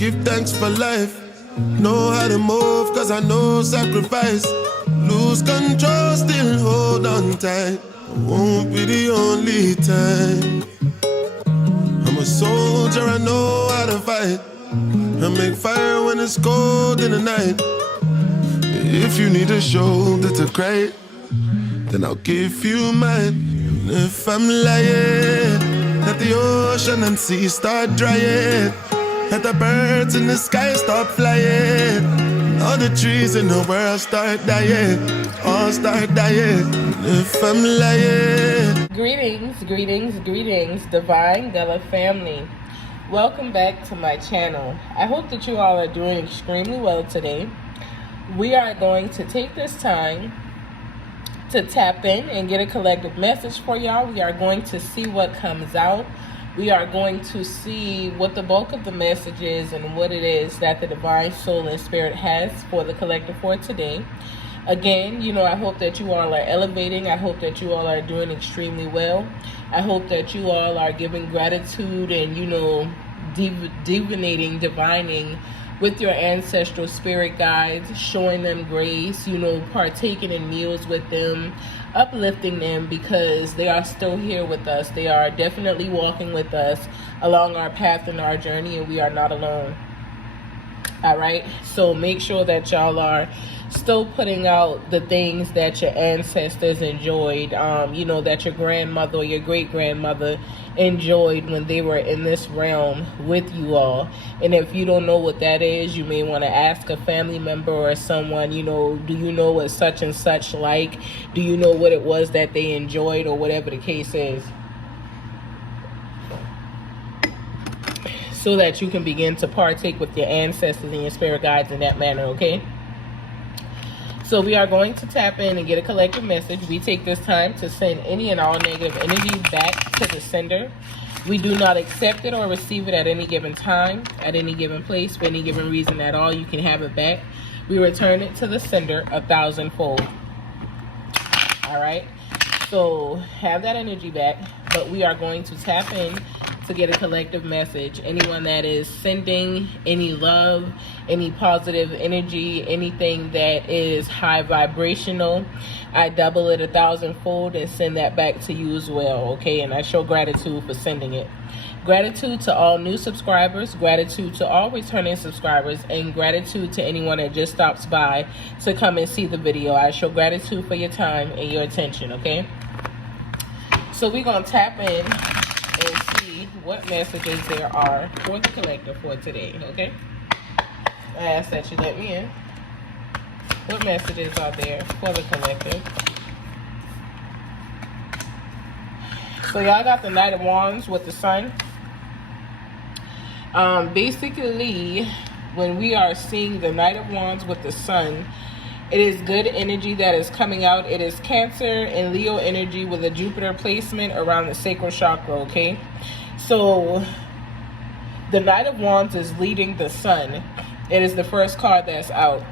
give thanks for life. Know how to move, cause I know sacrifice. Lose control, still hold on tight. Won't be the only time. I'm a soldier, I know how to fight. I make fire when it's cold in the night. If you need a shoulder to cry, then I'll give you mine. And if I'm lying, let the ocean and sea start drying. Let the birds in the sky stop flying. All the trees in the world start dying. All start dying. And if I'm lying. Greetings, Divine Gullah family. Welcome back to my channel. I hope that you all are doing extremely well today. We are going to take this time to tap in and get a collective message for y'all. We are going to see what comes out. We are going to see what the bulk of the message is and what it is that the divine soul and spirit has for the collective for today. Again, I hope that you all are elevating. I hope that you all are doing extremely well. I hope that you all are giving gratitude and, divining with your ancestral spirit guides, showing them grace, partaking in meals with them, uplifting them, because they are still here with us. They are definitely walking with us along our path and our journey, and we are not alone. All right, so make sure that y'all are still putting out the things that your ancestors enjoyed, that your grandmother or your great-grandmother enjoyed when they were in this realm with you all. And if you don't know what that is, you may want to ask a family member or someone, do you know what such and such like? Do you know what it was that they enjoyed, or whatever the case is, so that you can begin to partake with your ancestors and your spirit guides in that manner, okay? So we are going to tap in and get a collective message. We take this time to send any and all negative energies back to the sender. We do not accept it or receive it at any given time, at any given place, for any given reason at all. You can have it back. We return it to the sender 1,000-fold. All right? So have that energy back, but we are going to tap in to get a collective message. Anyone that is sending any love, any positive energy, anything that is high vibrational, I double it 1,000-fold and send that back to you as well, okay? And I show gratitude for sending it. Gratitude to all new subscribers, gratitude to all returning subscribers, and gratitude to anyone that just stops by to come and see the video. I show gratitude for your time and your attention, okay? So we're going to tap in and see what messages there are for the collective for today, okay? I ask that you let me in. What messages are there for the collective? So y'all got the Knight of Wands with the Sun. Basically, when we are seeing the Knight of Wands with the Sun, it is good energy that is coming out. It is Cancer and Leo energy with a Jupiter placement around the sacral chakra, okay? So the Knight of Wands is leading the Sun. It is the first card that's out.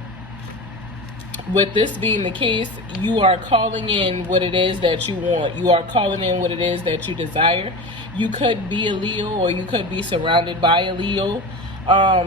With this being the case, you are calling in what it is that you want. You are calling in what it is that you desire. You could be a Leo, or you could be surrounded by a Leo.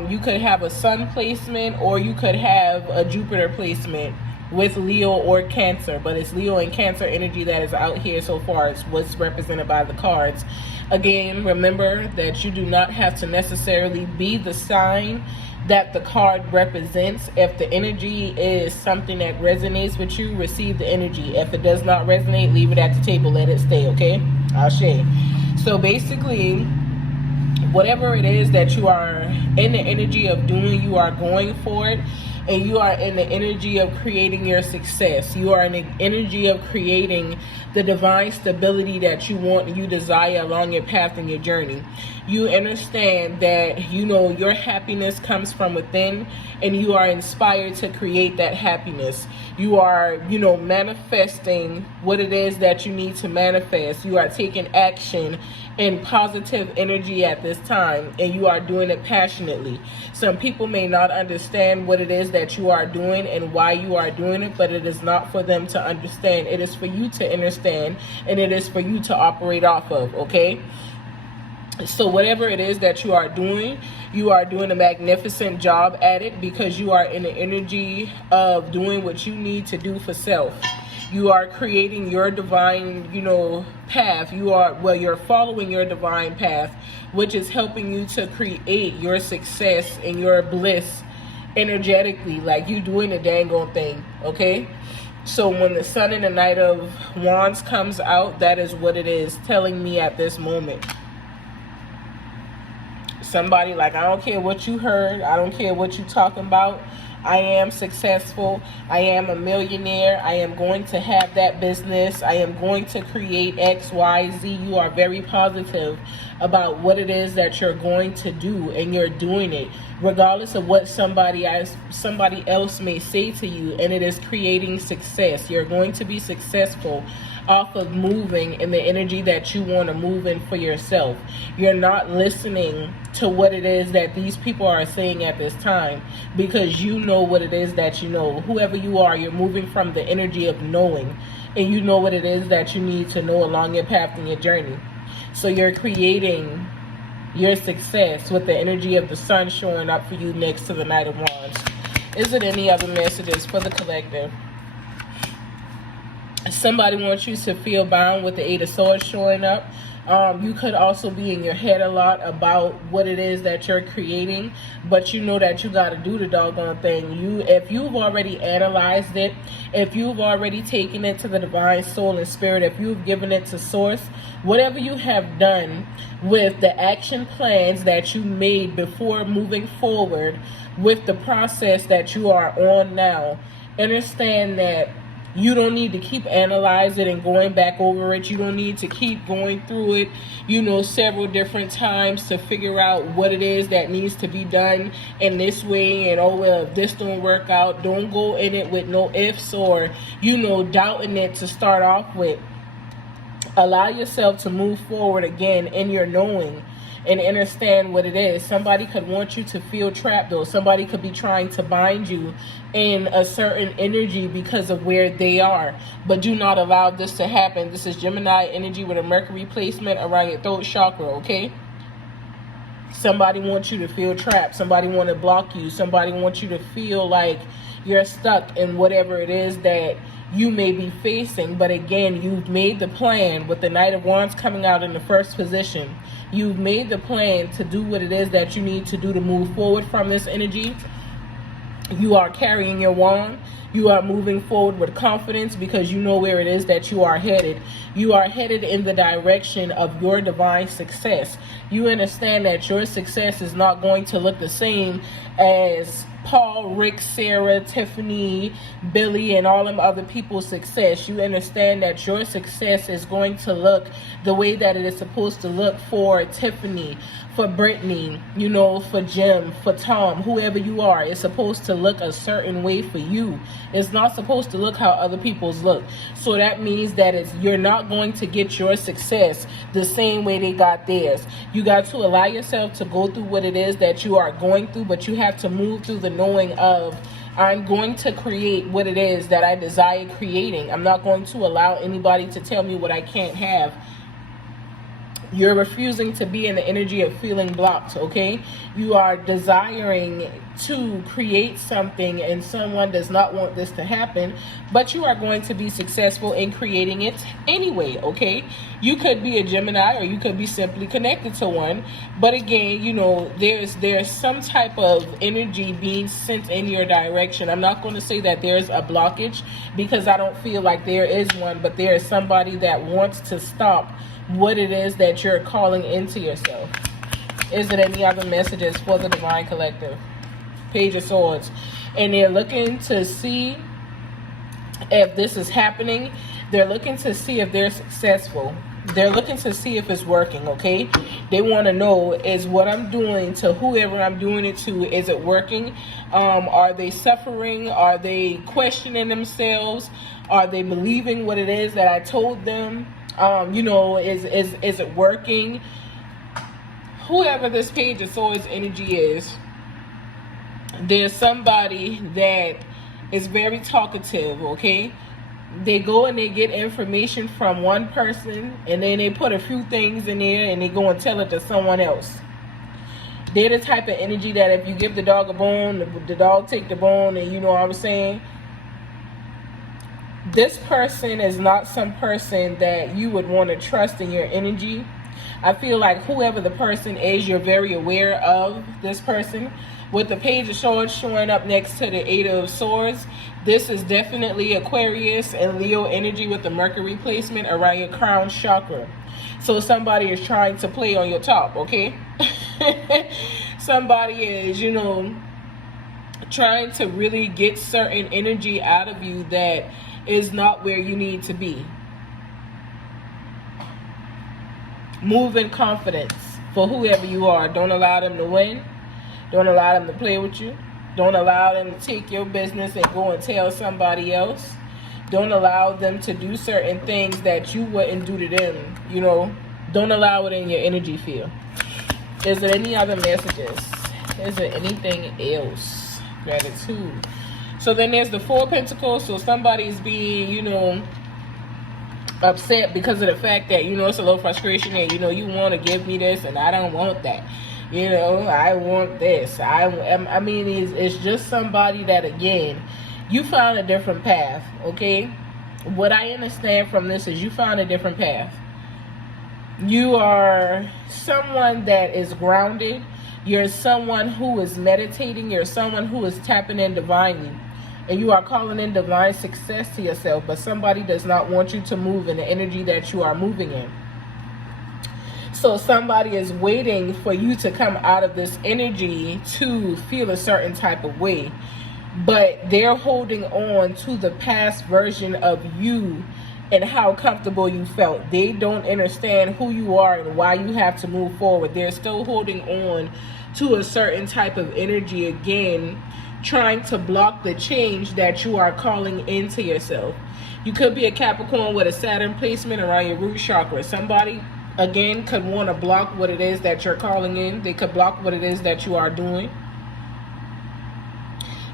You could have a Sun placement, or you could have a Jupiter placement with Leo or Cancer, but it's Leo and Cancer energy that is out here so far. It's what's represented by the cards. Again, remember that you do not have to necessarily be the sign that the card represents. If the energy is something that resonates with you, receive the energy. If it does not resonate, leave it at the table, let it stay, okay? I'll share. So basically, whatever it is that you are in the energy of doing, you are going for it, and you are in the energy of creating your success. You are in the energy of creating the divine stability that you want and you desire along your path and your journey. You understand that, your happiness comes from within, and you are inspired to create that happiness. You are, manifesting what it is that you need to manifest. You are taking action in positive energy at this time, and you are doing it passionately. Some people may not understand what it is that you are doing and why you are doing it, but it is not for them to understand. It is for you to understand, and it is for you to operate off of, okay? So whatever it is that you are doing a magnificent job at it, because you are in the energy of doing what you need to do for self. You are creating your divine, path. You're following your divine path, which is helping you to create your success and your bliss energetically. Like, you doing the dang old thing, okay? So when the Sun and the Knight of Wands comes out, that is what it is telling me at this moment. Somebody like, I don't care what you heard, I don't care what you talking about, I am successful, I am a millionaire, I am going to have that business, I am going to create X, Y, Z. You are very positive about what it is that you're going to do, and you're doing it regardless of what somebody else may say to you, and it is creating success. You're going to be successful off of moving in the energy that you want to move in for yourself. You're not listening to what it is that these people are saying at this time, because you know what it is that you know. Whoever you are, you're moving from the energy of knowing, and you know what it is that you need to know along your path and your journey. So you're creating your success with the energy of the Sun showing up for you next to the Knight of Wands. Is it any other messages for the collective? Somebody wants you to feel bound with the Eight of Swords showing up. You could also be in your head a lot about what it is that you're creating, but you know that you got to do the doggone thing. If you've already analyzed it, if you've already taken it to the divine soul and spirit, if you've given it to source, whatever you have done with the action plans that you made before moving forward with the process that you are on now, understand that you don't need to keep analyzing and going back over it. You don't need to keep going through it, several different times to figure out what it is that needs to be done in this way. And, oh, well, if this don't work out, don't go in it with no ifs or, doubting it to start off with. Allow yourself to move forward again in your knowing and understand what it is. Somebody could want you to feel trapped, though. Somebody could be trying to bind you in a certain energy because of where they are. But do not allow this to happen. This is Gemini energy with a Mercury placement around your throat chakra, okay? Somebody wants you to feel trapped. Somebody want to block you. Somebody wants you to feel like you're stuck in whatever it is that you may be facing. But again, you've made the plan with the Knight of Wands coming out in the first position. You've made the plan to do what it is that you need to do to move forward from this energy. You are carrying your wand. You are moving forward with confidence because you know where it is that you are headed. You are headed in the direction of your divine success. You understand that your success is not going to look the same as Paul, Rick, Sarah, Tiffany, Billy, and all them other people's success. You understand that your success is going to look the way that it is supposed to look for Tiffany, for Brittany, for Jim, for Tom, whoever you are. It's supposed to look a certain way for you. It's not supposed to look how other people's look. So that means that you're not going to get your success the same way they got theirs. You got to allow yourself to go through what it is that you are going through, but you have to move through the knowing of, I'm going to create what it is that I desire creating. I'm not going to allow anybody to tell me what I can't have. You're refusing to be in the energy of feeling blocked, okay? You are desiring to create something and someone does not want this to happen, but you are going to be successful in creating it anyway, okay? You could be a Gemini or you could be simply connected to one, but again, there's some type of energy being sent in your direction. I'm not going to say that there's a blockage because I don't feel like there is one, but there is somebody that wants to stop what it is that you're calling into yourself. Is it any other messages for the Divine Collective? Page of Swords. And they're looking to see if this is happening. They're looking to see if they're successful. They're looking to see if it's working, okay? They want to know, is what I'm doing to whoever I'm doing it to, is it working? Are they suffering? Are they questioning themselves? Are they believing what it is that I told them? Is it working? Whoever this Page of Swords energy is, there's somebody that is very talkative, okay? they go and they get information from one person, and then they put a few things in there and they go and tell it to someone else. They're the type of energy that if you give the dog a bone, the dog take the bone, and you know what I'm saying? This person is not some person that you would want to trust in your energy. I feel like whoever the person is, you're very aware of this person. With the Page of Swords showing up next to the Eight of Swords, this is definitely Aquarius and Leo energy with the Mercury placement around your crown chakra. So somebody is trying to play on your top, okay? Somebody is, you know, trying to really get certain energy out of you that is not where you need to be. Move in confidence for whoever you are. Don't allow them to win. Don't allow them to play with you. Don't allow them to take your business and go and tell somebody else. Don't allow them to do certain things that you wouldn't do to them. You know, don't allow it in your energy field. Is there any other messages? Is there anything else? Gratitude. So then there's the Four of Pentacles. So somebody's being, you know, upset because of the fact that, you know, it's a little frustration and, you know, you want to give me this and I don't want that. You know, I want this. I mean, it's just somebody that, again, you found a different path, okay? What I understand from this is you found a different path. You are someone that is grounded. You're someone who is meditating. You're someone who is tapping in divinely. And you are calling in divine success to yourself. But somebody does not want you to move in the energy that you are moving in. So somebody is waiting for you to come out of this energy to feel a certain type of way. But they're holding on to the past version of you and how comfortable you felt. They don't understand who you are and why you have to move forward. They're still holding on to a certain type of energy, again, trying to block the change that you are calling into yourself. You could be a Capricorn with a Saturn placement around your root chakra. Somebody, again, could want to block what it is that you're calling in. They could block what it is that you are doing.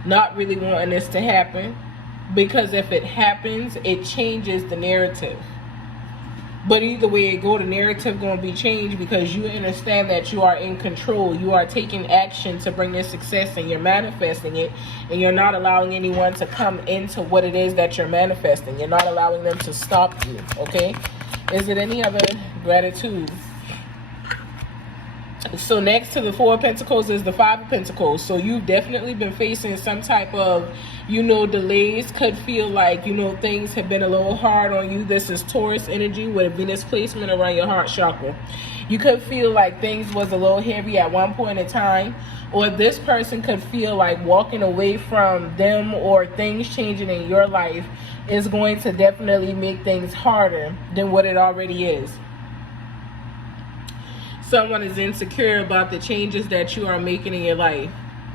Not really wanting this to happen. Because if it happens, it changes the narrative. But either way it go, the narrative going to be changed because you understand that you are in control. You are taking action to bring this success and you're manifesting it. And you're not allowing anyone to come into what it is that you're manifesting. You're not allowing them to stop you, okay? Is it any other gratitude? So next to the Four of Pentacles is the Five of Pentacles. So you've definitely been facing some type of, you know, delays. Could feel like, you know, things have been a little hard on you. This is Taurus energy with a Venus placement around your heart chakra. You could feel like things was a little heavy at one point in time. Or this person could feel like walking away from them or things changing in your life is going to definitely make things harder than what it already is. Someone is insecure about the changes that you are making in your life.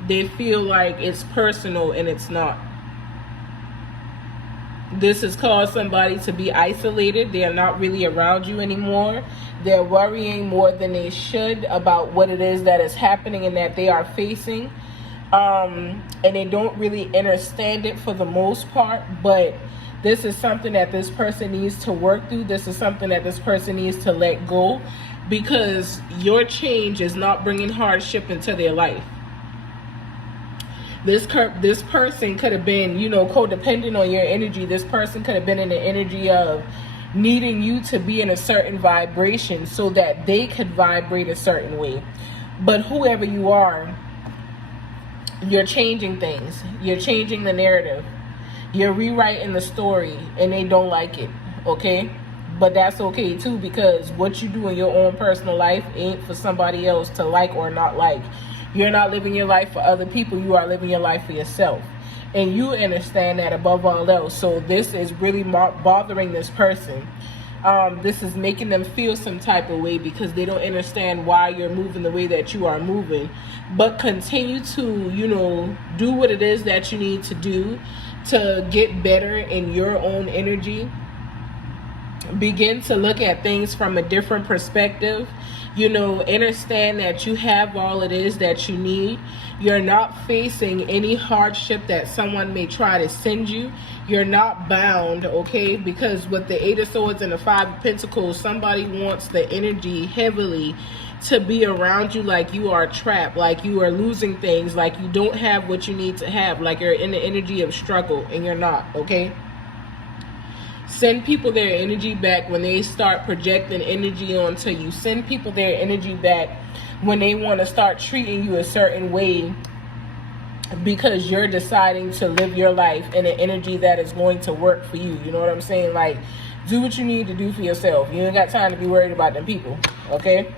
They feel like it's personal and it's not. This has caused somebody to be isolated. They are not really around you anymore. They're worrying more than they should about what it is that is happening and that they are facing. And they don't really understand it for the most part. But this is something that this person needs to work through. This is something that this person needs to let go. Because your change is not bringing hardship into their life. This person could have been, you know, codependent on your energy. This person could have been in the energy of needing you to be in a certain vibration so that they could vibrate a certain way. But whoever you are, you're changing things. You're changing the narrative. You're rewriting the story and they don't like it, okay? But that's okay too, because what you do in your own personal life ain't for somebody else to like or not like. You're not living your life for other people. You are living your life for yourself. And you understand that above all else. So this is really bothering this person. This is making them feel some type of way because they don't understand why you're moving the way that you are moving. But continue to, you know, do what it is that you need to do to get better in your own energy. begin to look at things from a different perspective. You know, understand that you have all it is that you need. You're not facing any hardship that someone may try to send you. You're not bound, okay? Because with the Eight of Swords and the Five of Pentacles, somebody wants the energy heavily to be around you like you are trapped, like you are losing things, like you don't have what you need to have, like you're in the energy of struggle, and you're not, okay? Send people their energy back when they start projecting energy onto you. Send people their energy back when they want to start treating you a certain way because you're deciding to live your life in an energy that is going to work for you. You know what I'm saying? Like, do what you need to do for yourself. You ain't got time to be worried about them people, okay?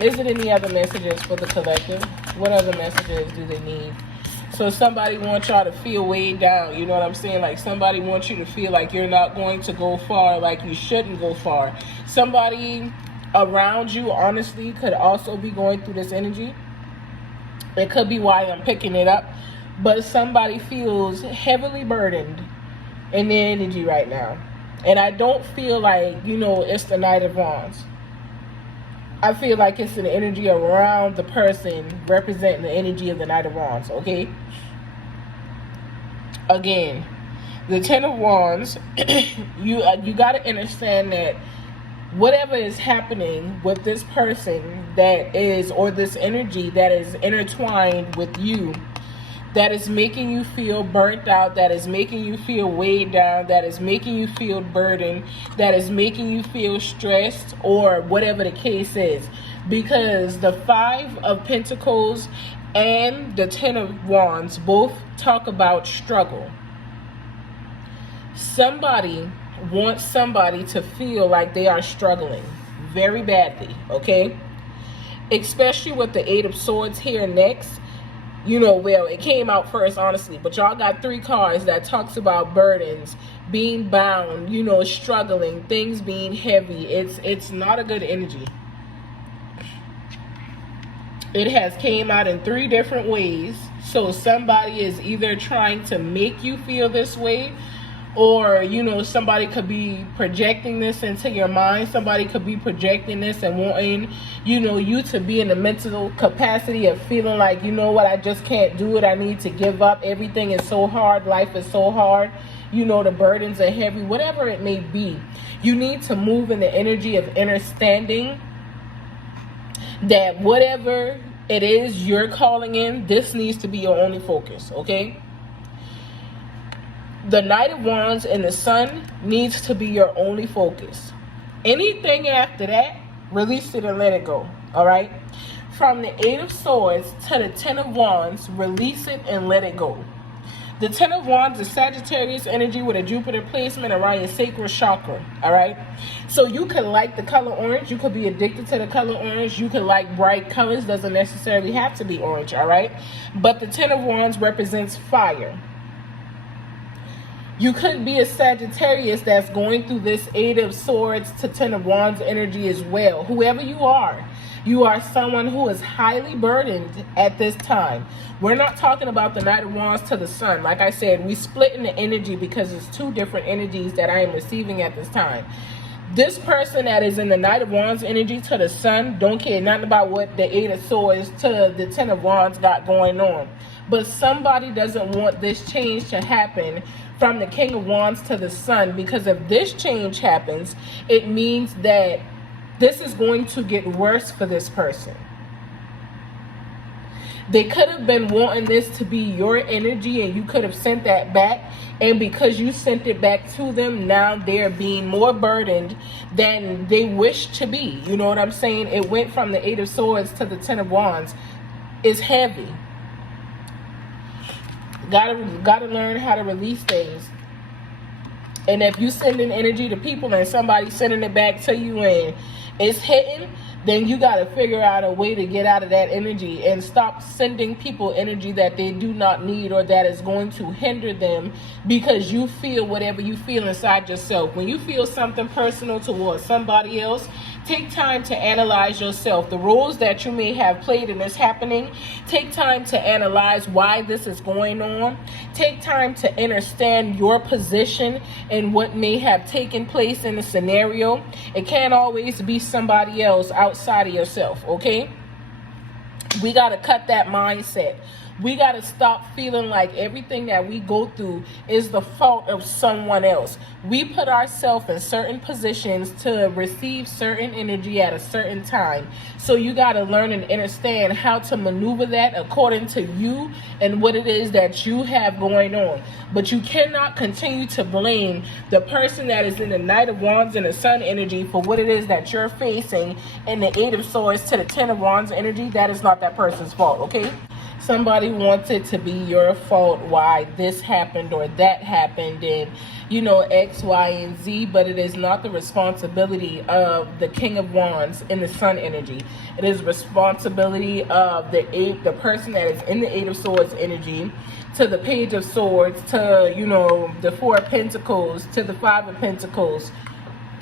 Is it any other messages for the collective? What other messages do they need? So somebody wants y'all to feel weighed down, you know what I'm saying? Like somebody wants you to feel like you're not going to go far, like you shouldn't go far. Somebody around you, honestly, could also be going through this energy. It could be why I'm picking it up. But somebody feels heavily burdened in their energy right now. And I don't feel like, you know, it's the Knight of Wands. I feel like it's an energy around the person representing the energy of the Knight of Wands, okay? Again, the Ten of Wands, you got to understand that whatever is happening with this person that is, or this energy that is intertwined with you, that is making you feel burnt out, that is making you feel weighed down, that is making you feel burdened, that is making you feel stressed, or whatever the case is. Because the Five of Pentacles and the Ten of Wands both talk about struggle. Somebody wants somebody to feel like they are struggling very badly, okay? Especially with the Eight of Swords here next. You know, well, it came out first, honestly, but y'all got three cards that talks about burdens, being bound, you know, struggling, things being heavy. It's not a good energy. It has came out in three different ways. So somebody is either trying to make you feel this way, or, you know, somebody could be projecting this into your mind. Somebody could be projecting this and wanting, you know, you to be in the mental capacity of feeling like, you know what, I just can't do it. I need to give up. Everything is so hard. Life is so hard. You know, the burdens are heavy. Whatever it may be, you need to move in the energy of understanding that whatever it is you're calling in, this needs to be your only focus, okay? The Knight of Wands and the Sun needs to be your only focus. Anything after that, release it and let it go. All right? From the Eight of Swords to the Ten of Wands, release it and let it go. The Ten of Wands is Sagittarius energy with a Jupiter placement around your sacral chakra. All right? So you could like the color orange. You could be addicted to the color orange. You could like bright colors. Doesn't necessarily have to be orange. All right? But the Ten of Wands represents fire. You could be a Sagittarius that's going through this Eight of Swords to Ten of Wands energy as well. Whoever you are someone who is highly burdened at this time. We're not talking about the Knight of Wands to the Sun. Like I said, we split in the energy because it's two different energies that I am receiving at this time. This person that is in the Knight of Wands energy to the Sun don't care nothing about what the Eight of Swords to the Ten of Wands got going on. But somebody doesn't want this change to happen from the King of Wands to the Sun, because if this change happens, it means that this is going to get worse for this person. They could have been wanting this to be your energy and you could have sent that back, and because you sent it back to them, now they're being more burdened than they wish to be. You know what I'm saying? It went from the Eight of Swords to the Ten of Wands. It's heavy. Gotta learn how to release things. And if you sending energy to people and somebody sending it back to you and it's hitting, then you got to figure out a way to get out of that energy and stop sending people energy that they do not need or that is going to hinder them, because you feel whatever you feel inside yourself. When you feel something personal towards somebody else, Take time to analyze yourself, the roles that you may have played in this happening. Take time to analyze why this is going on. Take time to understand your position and what may have taken place in the scenario. It can't always be somebody else outside of yourself, okay? We got to cut that mindset. We got to stop feeling like everything that we go through is the fault of someone else. We put ourselves in certain positions to receive certain energy at a certain time. So you got to learn and understand how to maneuver that according to you and what it is that you have going on. But you cannot continue to blame the person that is in the Knight of Wands and the Sun energy for what it is that you're facing in the Eight of Swords to the Ten of Wands energy. That is not that person's fault, okay? Somebody wants it to be your fault why this happened or that happened and, you know, X, Y, and Z, but it is not the responsibility of the King of Wands in the Sun energy. It is responsibility of the person that is in the Eight of Swords energy, to the Page of Swords, to, you know, the Four of Pentacles, to the Five of Pentacles,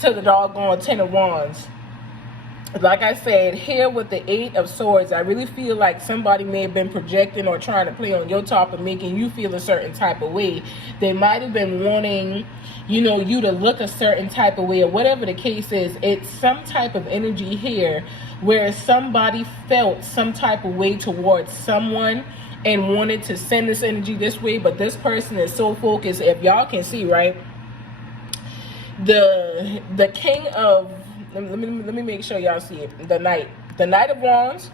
to the doggone Ten of Wands. Like I said, here with the Eight of Swords, I really feel like somebody may have been projecting or trying to play on your top and making you feel a certain type of way. They might have been wanting, you know, you to look a certain type of way or whatever the case is. It's some type of energy here where somebody felt some type of way towards someone and wanted to send this energy this way, but this person is so focused. If y'all can see, right, the King of, let me make sure y'all see it. The Knight of Wands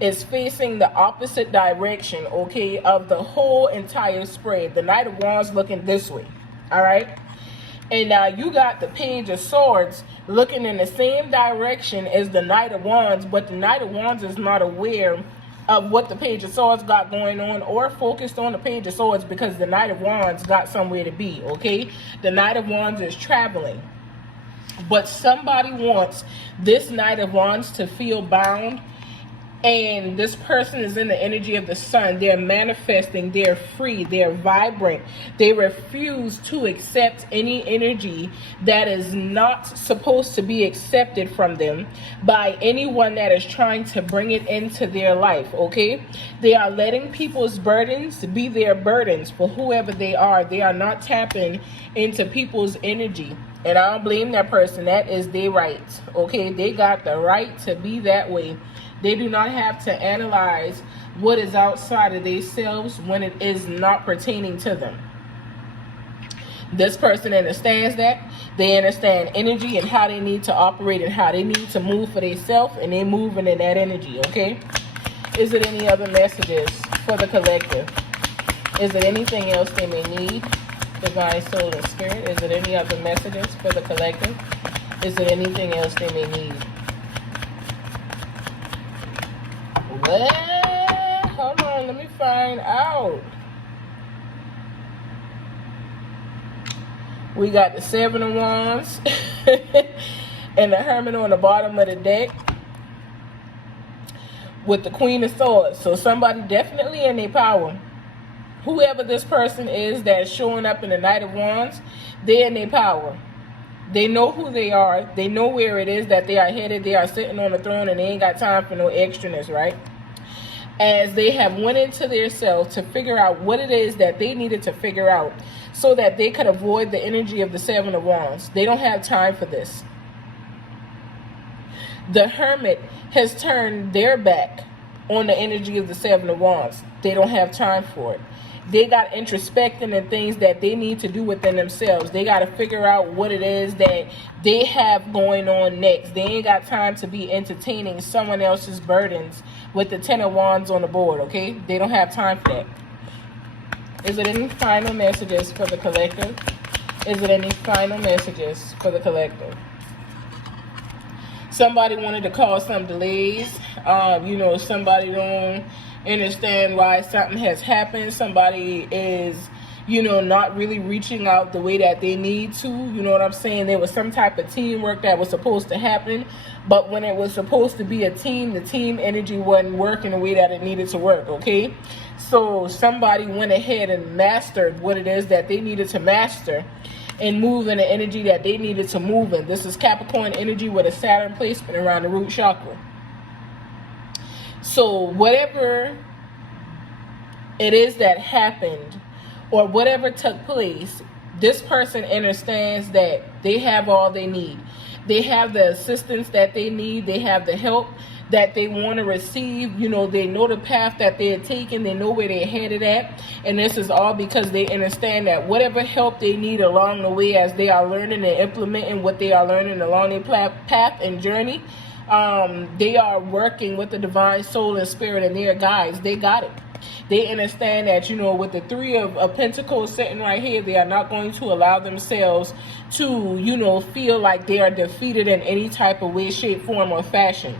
is facing the opposite direction, okay, of the whole entire spread. The Knight of Wands looking this way, all right? And now you got the Page of Swords looking in the same direction as the Knight of Wands, but the Knight of Wands is not aware of what the Page of Swords got going on or focused on the Page of Swords because the Knight of Wands got somewhere to be, okay? The Knight of Wands is traveling. But somebody wants this Knight of Wands to feel bound, and this person is in the energy of the Sun. They're manifesting, they're free, they're vibrant. They refuse to accept any energy that is not supposed to be accepted from them by anyone that is trying to bring it into their life, okay? They are letting people's burdens be their burdens for whoever they are. They are not tapping into people's energy. And I don't blame that person. That is their right, okay? They got the right to be that way. They do not have to analyze what is outside of themselves when it is not pertaining to them. This person understands that. They understand energy and how they need to operate and how they need to move for themselves, and they're moving in that energy, okay? Is it any other messages for the collective? Is it anything else they may need? Divine Soul and Spirit, is it any other messages for the collective? Is there anything else they may need? What? Hold on, let me find out. We got the Seven of Wands and the Hermit on the bottom of the deck with the Queen of Swords. So somebody definitely in their power. Whoever this person is that's showing up in the Knight of Wands, they're in their power. They know who they are. They know where it is that they are headed. They are sitting on the throne and they ain't got time for no extraness, right? As they have went into their self to figure out what it is that they needed to figure out so that they could avoid the energy of the Seven of Wands. They don't have time for this. The Hermit has turned their back on the energy of the Seven of Wands. They don't have time for it. They got introspecting and things that they need to do within themselves. They got to figure out what it is that they have going on next. They ain't got time to be entertaining someone else's burdens with the Ten of Wands on the board, okay? They don't have time for that. Is it any final messages for the collective? Is it any final messages for the collective? Somebody wanted to cause some delays. Somebody don't understand why something has happened. Somebody is, not really reaching out the way that they need to. You know what I'm saying? There was some type of teamwork that was supposed to happen, but when it was supposed to be a team, the team energy wasn't working the way that it needed to work, okay? So somebody went ahead and mastered what it is that they needed to master, and move in the energy that they needed to move in. This is Capricorn energy with a Saturn placement around the root chakra. So whatever it is that happened, or whatever took place, this person understands that they have all they need. They have the assistance that they need. They have the help that they want to receive. You know, they know the path that they're taking. They know where they're headed at. And this is all because they understand that whatever help they need along the way as they are learning and implementing what they are learning along their path and journey, they are working with the divine soul and spirit and their guides. They got it. They understand that, you know, with the Three of Pentacles sitting right here, they are not going to allow themselves to, you know, feel like they are defeated in any type of way, shape, form, or fashion.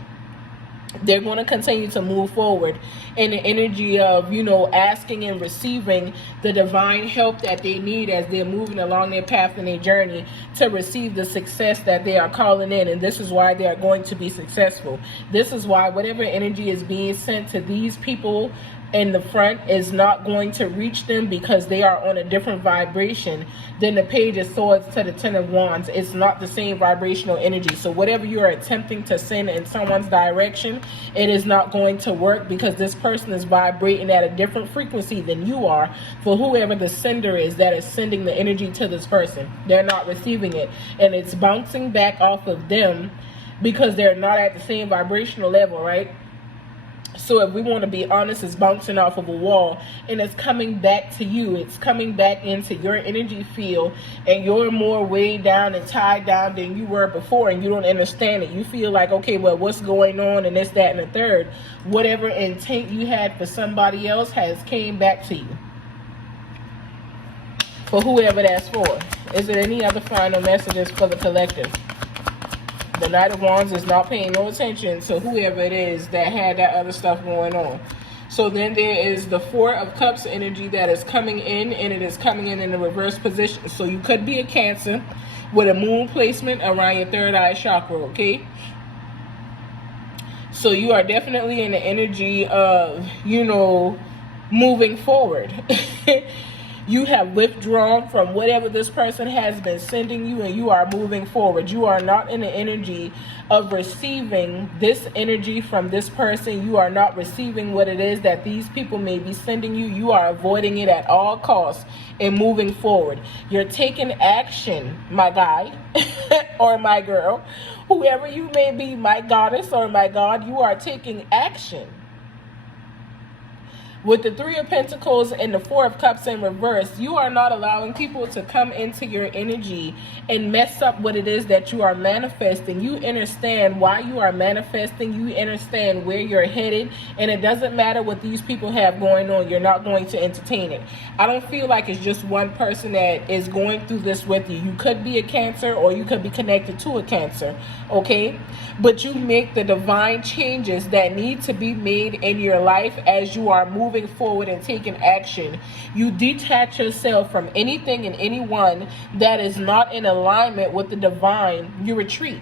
They're going to continue to move forward in the energy of, you know, asking and receiving the divine help that they need as they're moving along their path and their journey to receive the success that they are calling in. And this is why they are going to be successful. This is why whatever energy is being sent to these people in the front is not going to reach them, because they are on a different vibration than the Page of Swords to the Ten of Wands. It's not the same vibrational energy. So whatever you are attempting to send in someone's direction, it is not going to work, because this person is vibrating at a different frequency than you are. For whoever the sender is that is sending the energy to this person, they're not receiving it, and it's bouncing back off of them because they're not at the same vibrational level, right? So if we want to be honest, it's bouncing off of a wall and it's coming back to you. It's coming back into your energy field, and you're more weighed down and tied down than you were before, and you don't understand it. You feel like, okay, well, what's going on, and this, that, and the third. Whatever intent you had for somebody else has came back to you. For whoever that's for. Is there any other final messages for the collective? The Knight of Wands is not paying no attention to whoever it is that had that other stuff going on. So then there is the Four of Cups energy that is coming in, and it is coming in the reverse position. So you could be a Cancer with a moon placement around your third eye chakra, okay? So you are definitely in the energy of, you know, moving forward. You have withdrawn from whatever this person has been sending you, and you are moving forward. You are not in the energy of receiving this energy from this person. You are not receiving what it is that these people may be sending you. You are avoiding it at all costs and moving forward. You're taking action, my guy or my girl, whoever you may be, my goddess or my god, you are taking action. With the Three of Pentacles and the Four of Cups in reverse, you are not allowing people to come into your energy and mess up what it is that you are manifesting. You understand why you are manifesting. You understand where you're headed. And it doesn't matter what these people have going on. You're not going to entertain it. I don't feel like it's just one person that is going through this with you. You could be a Cancer, or you could be connected to a Cancer, okay? But you make the divine changes that need to be made in your life as you are moving forward and taking action. You detach yourself from anything and anyone that is not in alignment with the divine. You retreat.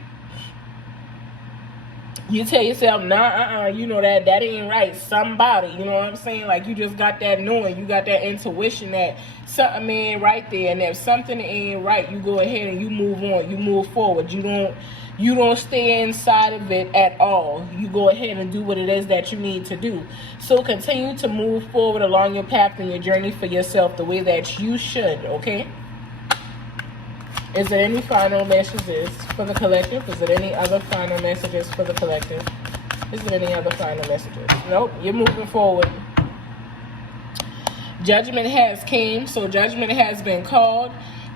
You tell yourself, nah, you know that ain't right. Somebody, you know what I'm saying? Like, you just got that knowing, you got that intuition that something ain't right there, and if something ain't right, you go ahead and you move on, you move forward. You don't stay inside of it at all. You go ahead and do what it is that you need to do. So continue to move forward along your path and your journey for yourself the way that you should, okay? Is there any final messages for the collective? Is there any other final messages for the collective? Is there any other final messages? Nope, you're moving forward. Judgment has came, so judgment has been called.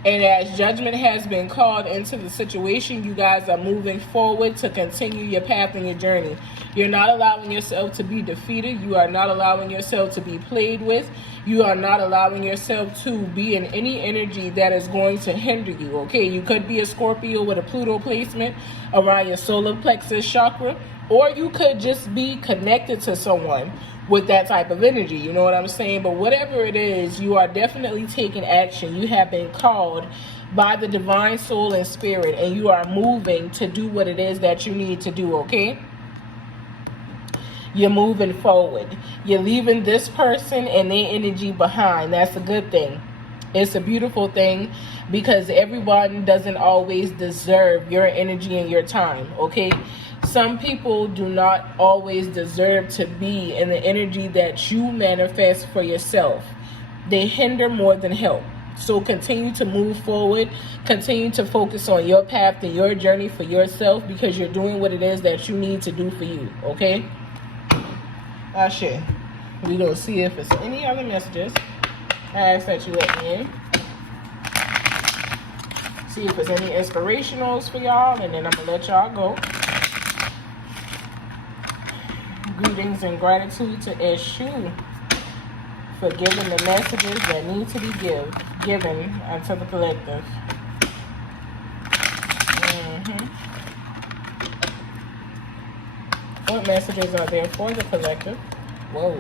And as judgment has been called into the situation, you guys are moving forward to continue your path and your journey. You're not allowing yourself to be defeated. You are not allowing yourself to be played with. You are not allowing yourself to be in any energy that is going to hinder you, okay? You could be a Scorpio with a Pluto placement around your solar plexus chakra, or you could just be connected to someone with that type of energy, you know what I'm saying? But whatever it is, you are definitely taking action. You have been called by the divine soul and spirit, and you are moving to do what it is that you need to do, okay? You're moving forward. You're leaving this person and their energy behind. That's a good thing. It's a beautiful thing because everyone doesn't always deserve your energy and your time, okay? Some people do not always deserve to be in the energy that you manifest for yourself. They hinder more than help. So continue to move forward. Continue to focus on your path and your journey for yourself because you're doing what it is that you need to do for you, okay? Ashe. We're going to see if it's any other messages. I ask that you let me in. See if there's any inspirationals for y'all, and then I'm going to let y'all go. Greetings and gratitude to Eshu for giving the messages that need to be given unto the collective. What messages are there for the collective? Whoa.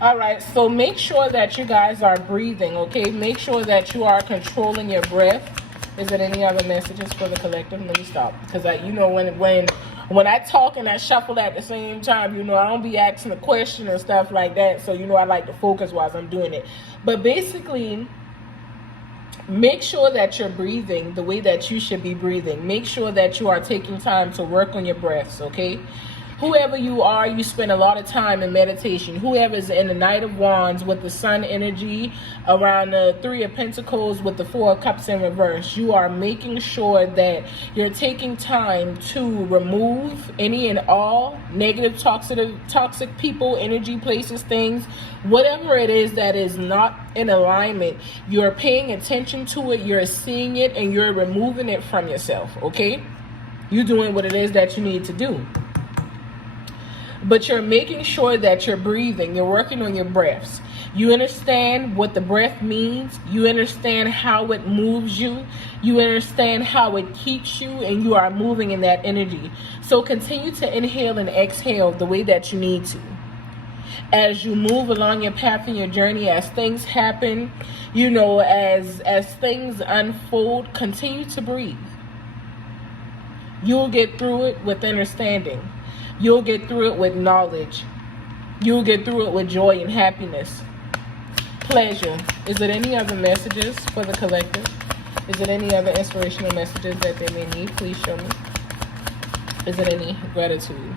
All right, so make sure that you guys are breathing, okay? Make sure that you are controlling your breath. Is there any other messages for the collective? Let me stop, because when I talk and I shuffle at the same time, I don't be asking a question and stuff like that. So, I like to focus while I'm doing it. But basically, make sure that you're breathing the way that you should be breathing. Make sure that you are taking time to work on your breaths, okay? Whoever you are, you spend a lot of time in meditation. Whoever's in the Knight of Wands with the Sun energy, around the Three of Pentacles with the Four of Cups in reverse, you are making sure that you're taking time to remove any and all negative, toxic people, energy, places, things, whatever it is that is not in alignment. You're paying attention to it, you're seeing it, and you're removing it from yourself, okay? You're doing what it is that you need to do. But you're making sure that you're breathing. You're working on your breaths. You understand what the breath means. You understand how it moves you. You understand how it keeps you, and you are moving in that energy. So continue to inhale and exhale the way that you need to. As you move along your path and your journey, as things happen, as things unfold, continue to breathe. You'll get through it with understanding. You'll get through it with knowledge. You'll get through it with joy and happiness. Pleasure. Is there any other messages for the collective? Is there any other inspirational messages that they may need? Please show me. Is there any gratitude?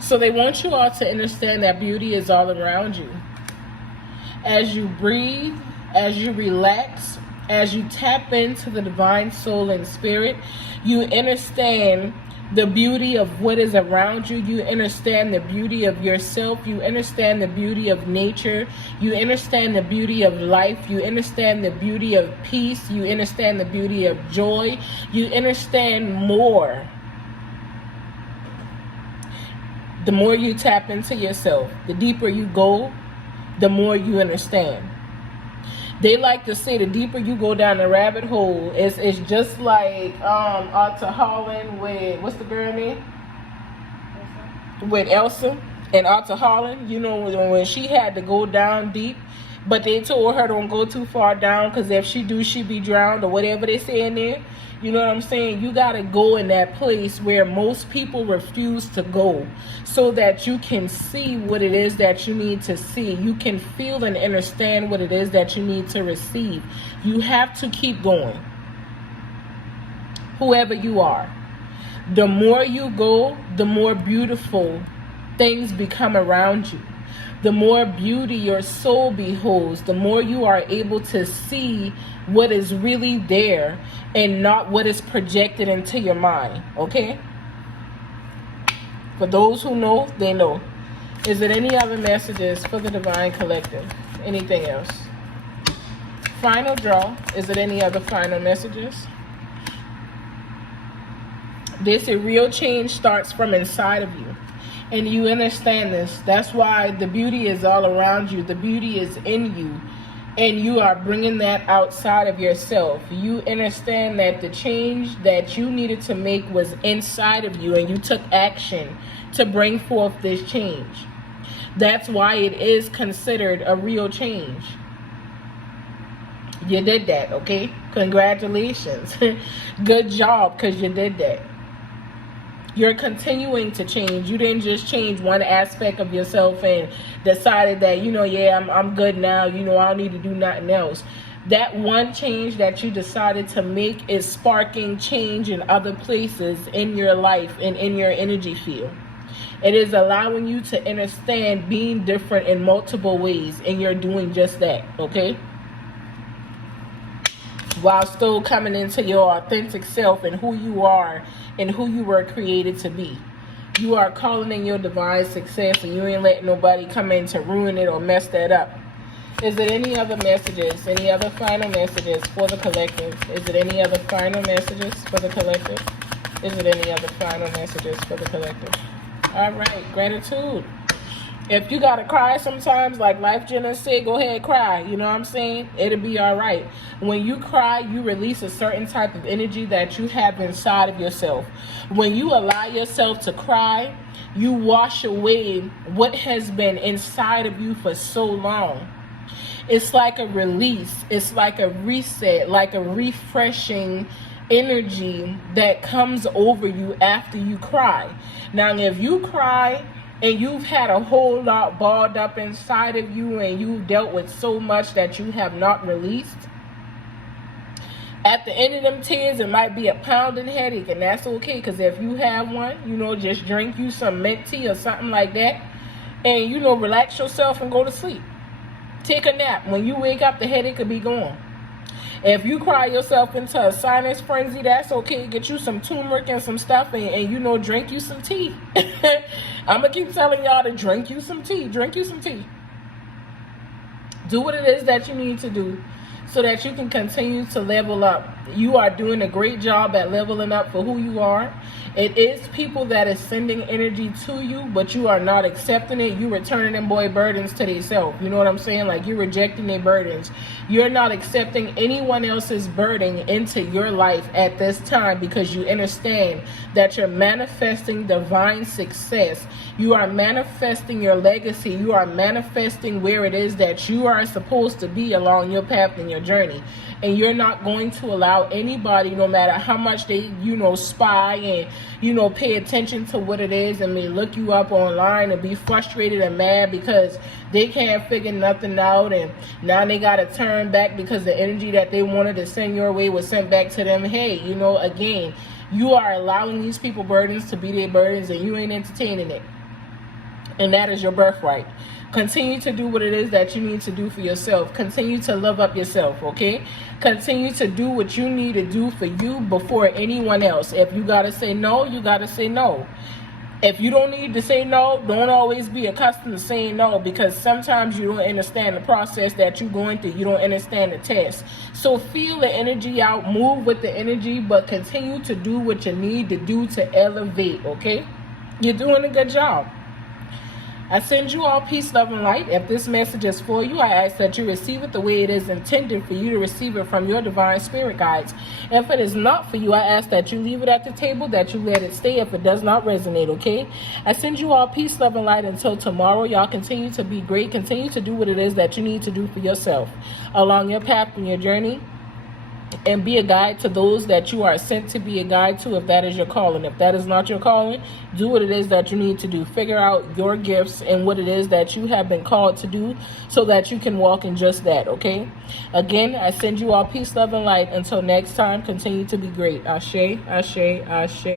So they want you all to understand that beauty is all around you. As you breathe, as you relax, as you tap into the divine soul and spirit, you understand the beauty of what is around you. You understand the beauty of yourself. You understand the beauty of nature. You understand the beauty of life. You understand the beauty of peace. You understand the beauty of joy. You understand more. The more you tap into yourself, the deeper you go, the more you understand. They like to say the deeper you go down the rabbit hole, it's just like Arthur Holland with, what's the girl name? With Elsa and Arthur Holland. When she had to go down deep, but they told her don't go too far down because if she do, she be drowned or whatever they say in there. You know what I'm saying? You got to go in that place where most people refuse to go so that you can see what it is that you need to see. You can feel and understand what it is that you need to receive. You have to keep going. Whoever you are. The more you go, the more beautiful things become around you. The more beauty your soul beholds, the more you are able to see what is really there and not what is projected into your mind, okay? For those who know, they know. Is there any other messages for the Divine Collective? Anything else? Final draw. Is there any other final messages? They say real change starts from inside of you. And you understand this. That's why the beauty is all around you. The beauty is in you. And you are bringing that outside of yourself. You understand that the change that you needed to make was inside of you. And you took action to bring forth this change. That's why it is considered a real change. You did that, okay? Congratulations. Good job, because you did that. You're continuing to change. You didn't just change one aspect of yourself and decided that, yeah, I'm good now. I don't need to do nothing else. That one change that you decided to make is sparking change in other places in your life and in your energy field. It is allowing you to understand being different in multiple ways, and you're doing just that, okay? While still coming into your authentic self and who you are and who you were created to be. You are calling in your divine success, and you ain't letting nobody come in to ruin it or mess that up. Is it any other messages, any other final messages for the collective? Is it any other final messages for the collective? Is it any other final messages for the collective? All right, gratitude. If you gotta cry sometimes, like Life Jenna said, go ahead, cry. You know what I'm saying? It'll be all right. When you cry, you release a certain type of energy that you have inside of yourself. When you allow yourself to cry, you wash away what has been inside of you for so long. It's like a release. It's like a reset, like a refreshing energy that comes over you after you cry. Now, if you cry and you've had a whole lot balled up inside of you and you've dealt with so much that you have not released, at the end of them tears, it might be a pounding headache, and that's okay, because if you have one, just drink you some mint tea or something like that, and, relax yourself and go to sleep. Take a nap. When you wake up, the headache will be gone. If you cry yourself into a sinus frenzy, that's okay. Get you some turmeric and some stuff and drink you some tea. I'm going to keep telling y'all to drink you some tea. Drink you some tea. Do what it is that you need to do so that you can continue to level up. You are doing a great job at leveling up for who you are. It is people that is sending energy to you, but you are not accepting it. You returning them burdens to themselves. You know what I'm saying? Like, you're rejecting their burdens. You're not accepting anyone else's burden into your life at this time, because you understand that you're manifesting divine success. You are manifesting your legacy. You are manifesting where it is that you are supposed to be along your path and your journey. And you're not going to allow anybody, no matter how much they, spy and, pay attention to what it is, and may look you up online and be frustrated and mad because they can't figure nothing out, and now they got to turn back because the energy that they wanted to send your way was sent back to them. Hey, again, you are allowing these people burdens to be their burdens, and you ain't entertaining it. And that is your birthright. Continue to do what it is that you need to do for yourself. Continue to love up yourself, okay? Continue to do what you need to do for you before anyone else. If you got to say no, you got to say no. If you don't need to say no, don't always be accustomed to saying no, because sometimes you don't understand the process that you're going through. You don't understand the test. So feel the energy out, move with the energy, but continue to do what you need to do to elevate, okay? You're doing a good job. I send you all peace, love, and light. If this message is for you, I ask that you receive it the way it is intended for you to receive it from your divine spirit guides. If it is not for you, I ask that you leave it at the table, that you let it stay if it does not resonate, okay? I send you all peace, love, and light until tomorrow. Y'all continue to be great. Continue to do what it is that you need to do for yourself along your path and your journey. And be a guide to those that you are sent to be a guide to, if that is your calling. If that is not your calling, do what it is that you need to do. Figure out your gifts and what it is that you have been called to do so that you can walk in just that, okay? Again, I send you all peace, love, and light. Until next time, continue to be great. Ashe, ashe, ashe.